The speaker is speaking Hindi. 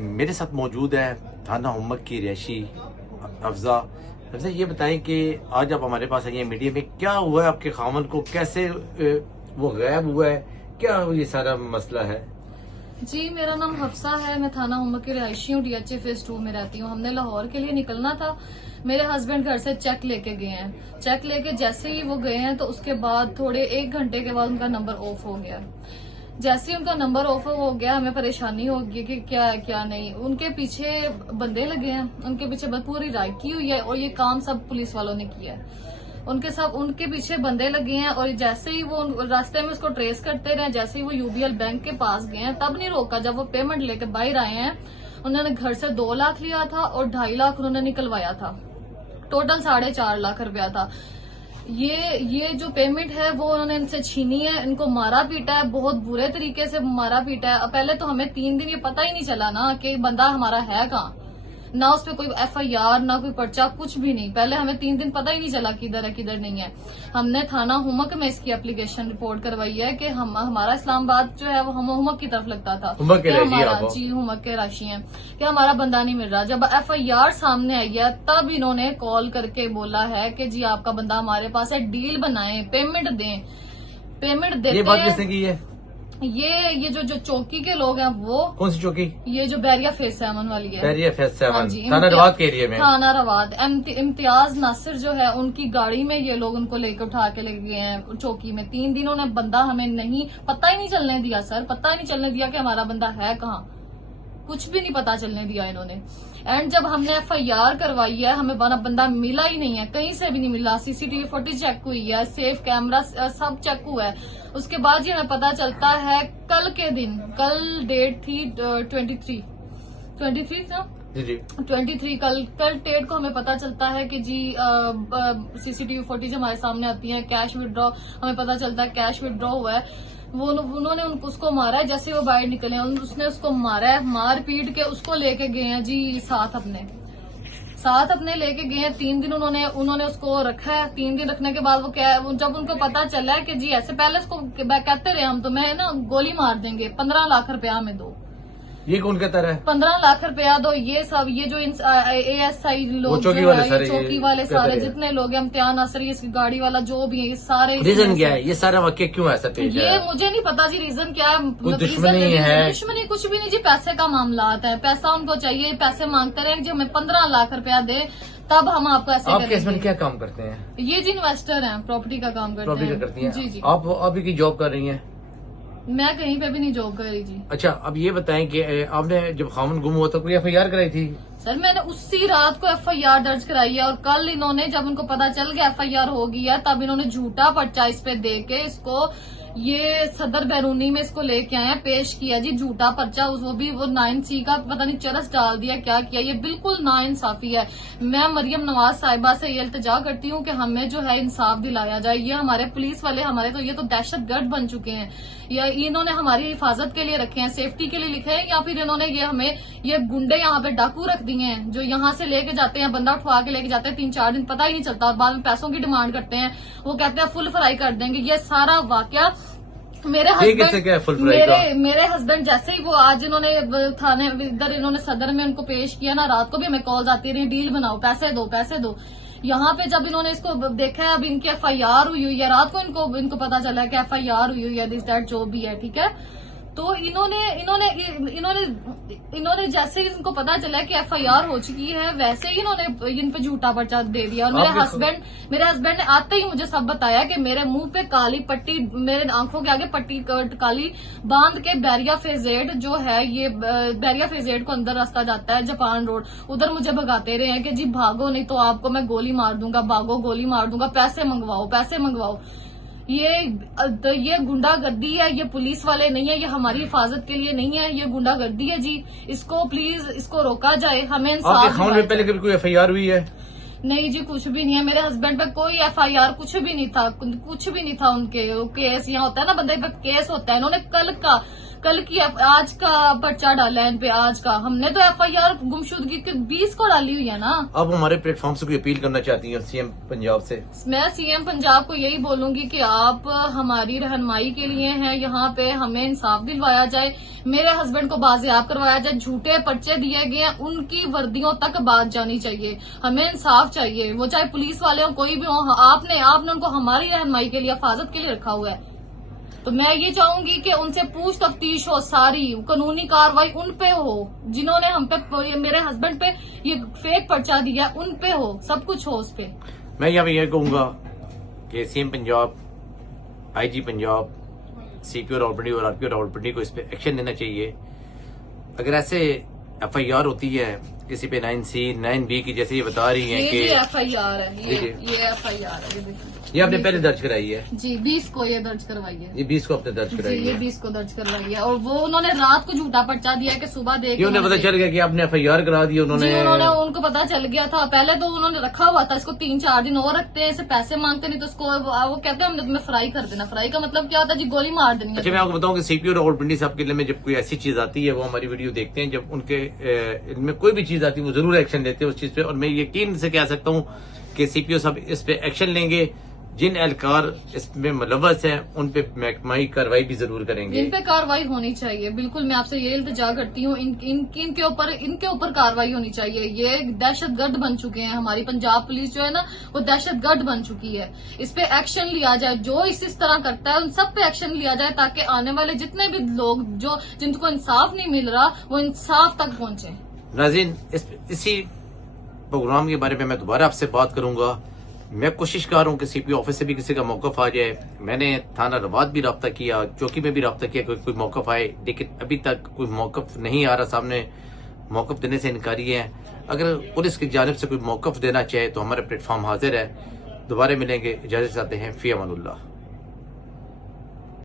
मेरे साथ मौजूद है थाना हुम्मक की रिहायशी अफजा। अफजा, ये बताएं कि आज आप हमारे पास आई हैं मीडिया में, क्या हुआ है आपके खामन को, कैसे वो गायब हुआ है, क्या ये सारा मसला है? जी, मेरा नाम हफ्सा है। मैं थाना हुम्मक की रिहायशी हूँ, DHA फेज 2 में रहती हूँ। हमने लाहौर के लिए निकलना था। मेरे हस्बैंड घर से चेक लेके गए हैं। चेक लेके जैसे ही वो गए हैं तो उसके बाद थोड़े 1 घंटे के बाद उनका नंबर ऑफ हो गया। जैसे ही उनका नंबर ऑफ हो गया हमें परेशानी होगी कि क्या है क्या नहीं। उनके पीछे बंदे लगे हैं, उनके पीछे पूरी राइड की हुई है और ये काम सब पुलिस वालों ने किया है। उनके पीछे बंदे लगे हैं और जैसे ही वो रास्ते में उसको ट्रेस करते रहे, जैसे ही वो UBL बैंक के पास गए हैं तब नहीं रोका। जब वो पेमेंट लेके बाहर आए हैं, उन्होंने घर से 2 लाख लिया था और 2.5 लाख उन्होंने निकलवाया था। टोटल 4.5 लाख रुपया था। ये जो पेमेंट है वो उन्होंने इनसे छीनी है। इनको मारा पीटा है, बहुत बुरे तरीके से मारा पीटा है। पहले तो हमें 3 दिन ये पता ही नहीं चला ना कि बंदा हमारा है कहाँ। ना उस पर कोई FIR, ना कोई पर्चा, कुछ भी नहीं। पहले हमें 3 दिन पता ही नहीं चला किधर है किधर नहीं है। हमने थाना हुम्मक में इसकी एप्लीकेशन रिपोर्ट करवाई है कि हमारा इस्लामाबाद जो है वो हम हुम्मक की तरफ लगता था। हुम्मक के हुम्मक के राशि है कि हमारा बंदा नहीं मिल रहा। जब FIR सामने आई है तब इन्होंने कॉल करके बोला है कि जी आपका बंदा हमारे पास है, डील बनाए, पेमेंट दें। पेमेंट देते ये बात किसने की है? ये जो चौकी के लोग हैं वो। कौन सी चौकी? ये जो बैरिया फेज 7 वाली है। बैरिया फेज 7 हाँ जी, थाना रवाद के एरिया में। थाना रवाद। इम्तियाज नासिर जो है उनकी गाड़ी में ये लोग उनको लेकर उठा के ले गए हैं चौकी में। 3 दिन उन्हें बंदा हमें नहीं पता ही नहीं चलने दिया सर, पता ही नहीं चलने दिया कि हमारा बंदा है कहाँ। कुछ भी नहीं पता चलने दिया इन्होंने। एंड जब हमने FIR करवाई है हमें बंदा मिला ही नहीं है, कहीं से भी नहीं मिला। CCTV फुटेज चेक हुई है, सेफ कैमरा सब चेक हुआ है। उसके बाद ही हमें पता चलता है कल के दिन, कल डेट थी 23 था जी 23 कल डेट को हमें पता चलता है कि जी CCTV फुटेज हमारे सामने आती है। कैश विड्रॉ हमें पता चलता है, कैश विड्रॉ हुआ है। उन्होंने उसको मारा है। जैसे वो बाहर निकले उसने उसको मारा है, मार पीट के उसको लेके गए हैं जी साथ अपने लेके गए हैं। 3 दिन उन्होंने उसको रखा है। 3 दिन रखने के बाद वो क्या है, जब उनको पता चला है कि जी ऐसे पहले उसको कहते रहे हम तुम्हें ना गोली मार देंगे, 15 लाख रुपया हमें दो। ये कौन कहता है? 15 लाख रुपया दो। ये सब ये जो ASI लोग चौकी वाले सारे जितने लोग हैं, इम्तियाज नासिर, इसकी गाड़ी वाला जो भी है, ये सारे रीजन क्या है? ये सारा वाक्य क्यों ऐसा पेश है? ये मुझे नहीं पता जी रीजन क्या है। दुश्मनी है? दुश्मनी कुछ भी नहीं जी, पैसे का मामला आता है। पैसा उनको चाहिए, पैसे मांगते रहे जी हमें 15 लाख रुपया दे तब हम आपको ऐसे आपके हस्बैंड क्या काम करते हैं? ये जी इन्वेस्टर हैं, प्रॉपर्टी का काम करते हैं। जी आप अभी की जॉब कर रही हैं? मैं कहीं पे भी नहीं जॉब कर रही जी। अच्छा, अब ये बताएं कि आपने जब खामन गुम हुआ तो कोई FIR कराई थी? सर मैंने उसी रात को FIR दर्ज कराई है और कल इन्होंने जब उनको पता चल गया FIR हो गई है तब इन्होंने झूठा पर्चा इस पे दे के इसको ये सदर बैरूनी में इसको लेके आए हैं, पेश किया जी झूठा पर्चा। वो 9C का पता नहीं चरस डाल दिया, क्या किया। ये बिल्कुल नाइंसाफी है। मैं मरियम नवाज साहिबा से ये इल्तिजा करती हूँ कि हमें जो है इंसाफ दिलाया जाए। ये हमारे पुलिस वाले ये तो दहशतगर्द बन चुके हैं। या इन्होंने हमारी हिफाजत के लिए रखे हैं, सेफ्टी के लिए लिखे हैं, या फिर इन्होंने ये गुंडे यहाँ पे डाकू रख दिए हैं जो यहाँ से लेके जाते हैं, बंदा उठवा के लेके जाते हैं। 3-4 दिन पता ही नहीं चलता और बाद में पैसों की डिमांड करते हैं। वो कहते हैं फुल फ्राई कर देंगे। ये सारा वाकया मेरे हस्बैंड जैसे ही वो आज इन्होंने थाने इधर इन्होंने सदर में उनको पेश किया ना, रात को भी हमें कॉल्स आती रही, डील बनाओ, पैसे दो। यहाँ पे जब इन्होंने इसको देखा है, अब इनकी FIR हुई है, रात को इनको पता चला है कि FIR हुई है, दिस दैट जो भी है, ठीक है। तो इन्होंने जैसे ही इनको पता चला कि FIR हो चुकी है वैसे ही इन्होंने इन पे झूठा पर्चा दे दिया। और मेरे हस्बैंड ने आते ही मुझे सब बताया कि मेरे मुंह पे काली पट्टी, मेरे आंखों के आगे पट्टी काली बांध के बैरिया फेज 8 जो है, ये बैरिया फेज 8 को अंदर रास्ता जाता है जापान रोड, उधर मुझे भगाते रहे हैं कि जी भागो नहीं तो आपको मैं गोली मार दूंगा, भागो गोली मार दूंगा, पैसे मंगवाओ। ये गुंडागर्दी है, ये पुलिस वाले नहीं है, ये हमारी हिफाजत के लिए नहीं है, ये गुंडागर्दी है जी। इसको प्लीज रोका जाए, हमें इंसाफ में पहले कभी कोई FIR हुई है? नहीं जी, कुछ भी नहीं है। मेरे हस्बैंड पे कोई FIR कुछ भी नहीं था उनके केस। यहाँ होता है ना बंदे पे केस होता है, इन्होंने कल की आज का पर्चा डाला है इन पे, आज का हमने तो FIR गुमशुदगी के 20 को डाली हुई है ना। अब हमारे प्लेटफॉर्म से कोई अपील करना चाहती हैं CM पंजाब से? मैं CM पंजाब को यही बोलूंगी कि आप हमारी रहनुमाई के लिए हैं, यहाँ पे हमें इंसाफ दिलवाया जाए, मेरे हस्बैंड को बाजियाब करवाया जाए, झूठे पर्चे दिए गए हैं उनकी वर्दियों तक बात जानी चाहिए, हमें इंसाफ चाहिए, वो चाहे पुलिस वाले हो कोई भी हो। आपने उनको हमारी रहनुमाई के लिए, हिफाजत के लिए रखा हुआ है, तो मैं ये चाहूंगी कि उनसे पूछ तफ्तीश हो, सारी कानूनी कार्रवाई उन पे हो, जिन्होंने हम पे, मेरे हस्बैंड पे ये फेक पर्चा दिया उन पे हो, सब कुछ हो उस पे। मैं यहाँ पे यह कहूंगा कि CM Punjab, IG Punjab, CPO Rawalpindi और RPO रावलपिंडी को इस पे एक्शन लेना चाहिए। अगर ऐसे FIR होती है किसी पे 9C 9B की, जैसे ये बता रही हैं कि FIR है, ये FIR है, ये देखिए, ये आपने पहले दर्ज कराई है जी, 20 को ये दर्ज करवाई है, ये 20 को आपने दर्ज कराई जी, ये है, 20 को दर्ज करवाई है। और वो उन्होंने रात को झूठा पर्चा दिया कि सुबह देख ये उन्हें पता चल गया कि आपने FIR करा दी उन्होंने। उनको पता चल गया था, पहले तो उन्होंने रखा हुआ था इसको, 3-4 दिन और रखते हैं, इसे पैसे मांगते नहीं तो उसको वो कहते हैं हमने तुम्हें फ्राई कर देना। फ्राई का मतलब क्या होता है जी? गोली मार देनी। अच्छा, मैं आपको बताऊं कि CPO रावलपिंडी साहब के लिए में जब कोई ऐसी चीज आती है वो हमारी वीडियो देखते हैं, जब उनके इनमें कोई भी चीज आती है वो जरूर एक्शन लेते हैं उस चीज पे, और मैं यकीन से कह सकता हूँ कि CPO साहब इस पे एक्शन लेंगे। जिन एहलकार इसमें मुलव्वस हैं उन पे महकमाई कार्रवाई भी जरूर करेंगे, इन पे कार्रवाई होनी चाहिए। बिल्कुल, मैं आपसे ये इल्तिजा करती हूँ, इनके ऊपर कार्रवाई होनी चाहिए। ये दहशतगर्द बन चुके हैं, हमारी पंजाब पुलिस जो है ना वो दहशतगर्द बन चुकी है। इस पे एक्शन लिया जाए, जो इस तरह करता है उन सब पे एक्शन लिया जाए, ताकि आने वाले जितने भी लोग जिनको इंसाफ नहीं मिल रहा वो इंसाफ तक पहुंचे। नाज़रीन, इसी प्रोग्राम के बारे में मैं दोबारा आपसे बात करूंगा। मैं कोशिश कर रहा हूँ कि CPO ऑफिस से भी किसी का मौकफ आ जाए। मैंने थाना रवात भी रब्ता किया, चौकी में भी रब्ता किया कोई मौकफ आए, लेकिन अभी तक कोई मौकफ नहीं आ रहा सामने। मौकफ देने से इनकारी है। अगर पुलिस की जानिब से कोई मौकफ देना चाहे तो हमारा प्लेटफॉर्म हाजिर है। दोबारा मिलेंगे, इजाजत चाहते हैं, फी अमानुल्लाह।